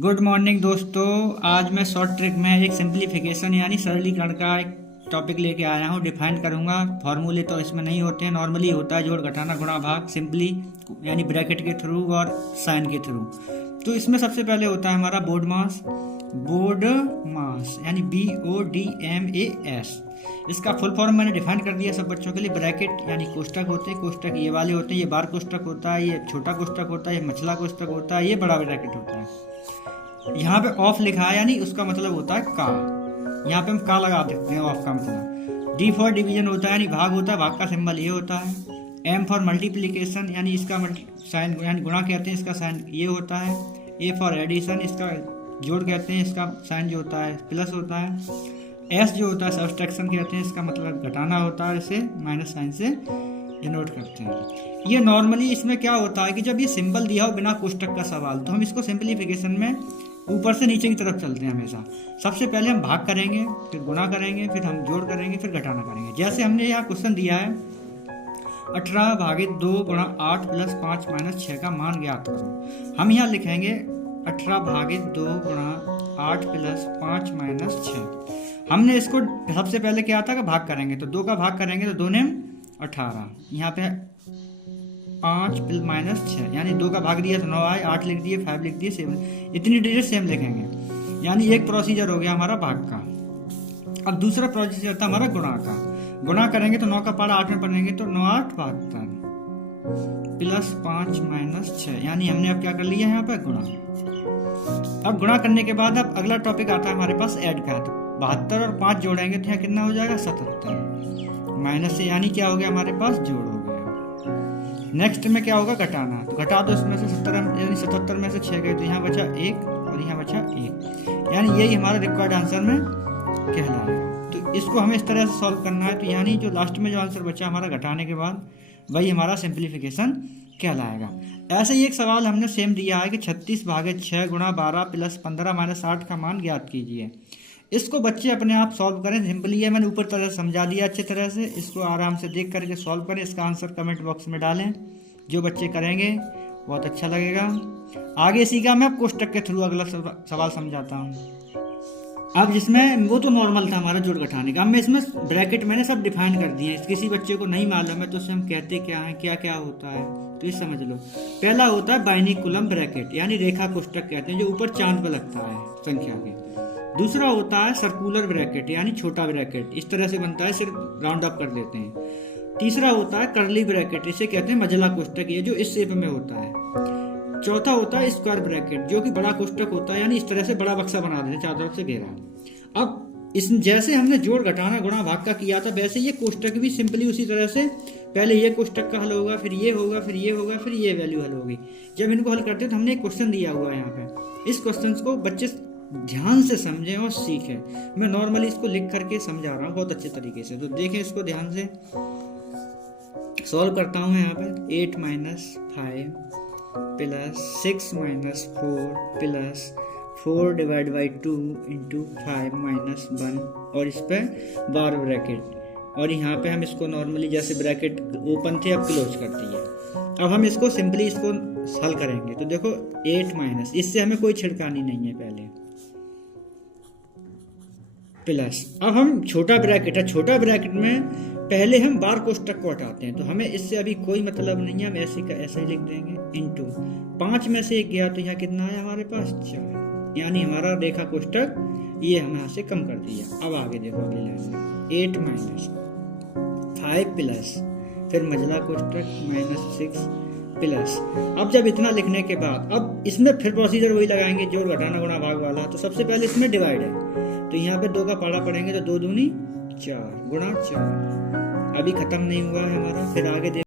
Good morning दोस्तों। आज मैं शॉर्ट ट्रिक में एक सिंप्लीफिकेशन यानी सरलीकरण का एक टॉपिक लेके आया हूँ। डिफाइन करूँगा। फॉर्मूले तो इसमें नहीं होते हैं, नॉर्मली होता है जोड़ घटाना गुणा भाग, सिंपली यानी ब्रैकेट के थ्रू और साइन के थ्रू। तो इसमें सबसे पहले होता है हमारा बोर्ड मास। बोर्ड मास यानी BODMAS। इसका फुल फॉर्म मैंने डिफाइन कर दिया सब बच्चों के लिए। ब्रैकेट यानी कोष्टक होते हैं, कोष्टक ये वाले होते हैं, ये बार कोष्टक होता है, ये छोटा कोष्टक होता है, ये मछला कोष्टक होता है, ये बड़ा ब्रैकेट होता है। यहाँ पे ऑफ लिखा है यानी उसका मतलब होता है का। यहाँ पे हम का लगा सकते हैं ऑफ का मतलब। D फॉर डिवीजन होता है यानी भाग होता है, भाग का सिंबल ये होता है। M फॉर मल्टीप्लिकेशन यानी इसका साइन यानी गुणा कहते हैं, इसका साइन ये होता है। A फॉर एडिशन इसका जोड़ कहते हैं, इसका साइन जो होता है प्लस होता है। S जो होता है सब्सट्रैक्शन कहते हैं, इसका मतलब घटाना होता है, इसे माइनस साइन से डिनोट करते हैं। ये नॉर्मली इसमें क्या होता है कि जब ये सिंबल दिया हो बिना कोष्टक का सवाल, तो हम इसको सिंप्लीफिकेशन में ऊपर से नीचे की तरफ चलते हैं हमेशा। सबसे पहले हम भाग करेंगे, फिर गुणा करेंगे, फिर हम जोड़ करेंगे, फिर घटाना करेंगे। जैसे हमने यहाँ क्वेश्चन दिया है 18 भागित 2 गुणा 8 प्लस 5 माइनस 6 का मान ज्ञात करो। हम यहाँ लिखेंगे 18 भागित 2 गुणा 8 प्लस 5 माइनस 6। हमने इसको सबसे पहले क्या था कि भाग करेंगे, तो 2 का भाग करेंगे तो 2 ने 18, यहाँ पे 5 माइनस 6 यानी 2 का भाग दिया तो 9 आए, 8 लिख दिए, 5 लिख दिए, 7, इतनी डिजिट सेम लिखेंगे। यानी एक प्रोसीजर हो गया हमारा भाग का। अब दूसरा प्रोसीजर था हमारा गुणा का। गुणा करेंगे तो 9 का पारा 8 में पढ़ेंगे तो 9 8 72 प्लस 5 माइनस 6 यानी हमने अब क्या कर लिया यहाँ पे गुणा। अब गुणा करने के बाद अब अगला टॉपिक आता है हमारे पास ऐड का। तो 72 और 5 जोड़ेंगे तो यहाँ कितना हो जाएगा 77 माइनस से यानी क्या हो गया हमारे पास जोड़ हो गया। नेक्स्ट में क्या होगा घटाना। तो घटा दो इसमें से 70 यानी 77 में से 6 गए तो यहाँ बचा 1 और यहाँ बचा 1 यानी यही हमारा रिक्वायर्ड आंसर में कहलाएगा। तो इसको हमें इस तरह से सॉल्व करना है। तो यानी जो लास्ट में जो आंसर बचा हमारा घटाने के बाद वही हमारा सिंप्लीफिकेशन कहलाएगा। ऐसे ही एक सवाल हमने सेम दिया है कि 36 भागित 6 गुणा 12 प्लस 15 माइनस 8 का मान ज्ञात कीजिए। इसको बच्चे अपने आप सॉल्व करें, सिंपली है, मैंने ऊपर तरह समझा दिया अच्छी तरह से। इसको आराम से देख करके सॉल्व करें। इसका आंसर कमेंट बॉक्स में डालें। जो बच्चे करेंगे बहुत अच्छा लगेगा। आगे इसी का मैं कोष्टक के थ्रू अगला सवाल समझाता हूँ। अब जिसमें वो तो नॉर्मल था हमारा जोड़ घटाने का, अब मैं इसमें ब्रैकेट मैंने सब डिफाइन कर दिए हैं। किसी बच्चे को नहीं मालूम है तो उसे हम कहते क्या है, क्या क्या होता है, तो ये समझ लो। पहला होता है बाइनिकुलम ब्रैकेट यानी रेखा कोष्टक कहते हैं, जो ऊपर चांद पर लगता है संख्या के। दूसरा होता है सर्कुलर ब्रैकेट यानी छोटा ब्रैकेट, इस तरह से बनता है, सिर्फ राउंड अप कर देते हैं। तीसरा होता है कर्ली ब्रैकेट, इसे कहते हैं मझला कोष्टक, ये जो इस शेप में होता है। चौथा होता है स्क्वायर ब्रैकेट, जो कि बड़ा कोष्टक होता है, यानी इस तरह से बड़ा बक्सा बना देते हैं चारों तरफ से घेरा। अब इस जैसे हमने जोड़ घटाना गुणा भाग का किया था, वैसे ये कोष्टक भी सिंपली उसी तरह से पहले ये कोष्टक का हल होगा, फिर ये होगा, फिर ये होगा, फिर ये वैल्यू हल होगी। जब इनको हल करते हैं तो हमने एक क्वेश्चन दिया हुआ है यहाँ पे। इस क्वेश्चन को बच्चे ध्यान से समझें और सीखें। मैं नॉर्मली इसको लिख करके समझा रहा हूँ बहुत अच्छे तरीके से, तो देखें इसको ध्यान से। सॉल्व करता हूँ यहाँ पर 8 minus 5 plus 6 minus 4 plus 4 divide by 2 into 5 minus 1 और इस पर बार ब्रैकेट, और यहाँ पे हम इसको नॉर्मली जैसे ब्रैकेट ओपन थे अब क्लोज कर दिए। अब हम इसको सिंपली इसको हल करेंगे तो देखो 8 माइनस, इससे हमें कोई छिड़कानी नहीं है पहले, प्लस अब हम छोटा ब्रैकेट है, छोटा ब्रैकेट में पहले हम बार कोष्टक को हटाते हैं, तो हमें इससे अभी कोई मतलब नहीं है, हम ऐसे का ऐसे ही लिख देंगे। इंटू 5 में से 1 गया तो यहाँ कितना आया हमारे पास 4, यानी हमारा रेखा कोष्टक ये हम यहाँ से कम कर दिया। अब आगे देखो अगली लाइन में 8 माइनस 5 प्लस फिर मझला कोष्टक माइनस 6 प्लस। अब जब इतना लिखने के बाद अब इसमें फिर प्रोसीजर वही लगाएंगे जोड़ घटाना गुणा भाग वाला। तो सबसे पहले इसमें डिवाइड है, तो यहाँ पे 2 का पारा पड़ेंगे तो 2 दूनी 4 गुणा 4। अभी खत्म नहीं हुआ है हमारा, फिर आगे